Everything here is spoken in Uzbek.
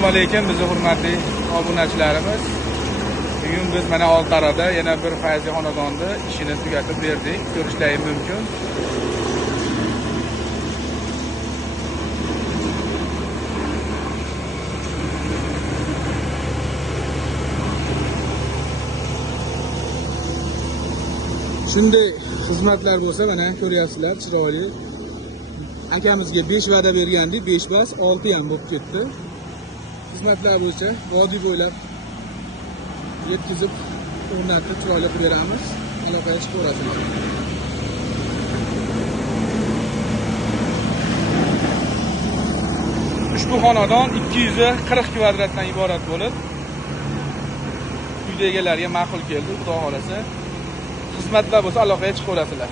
Assalomu alaykum bizni hurmatli obunachilarimiz. Bugun biz mana Oltiarada yana bir fayzli xonadonni ishini tugatib berdik. Ko'rishlaringiz mumkin. Shunday xizmatlar bo'lsa, mana ko'ryapsizlar, chiroyli. Akamizga 5 va'da bergandik, 5 bas, 6 ham bo'lib ketdi. Xizmatlar bo'yicha vodiy bo'ylab yetkazib, o'rnatib, chiroyli qilib beramiz. Aloqaga chiqaverasizlar. Ushbu xonadon 240 kvadratdan iborat bo'lib, uyda egalariga ma'qul keldi, xudo xolasa. Xizmatlar bo'lsa aloqaga chiqaverasizlar.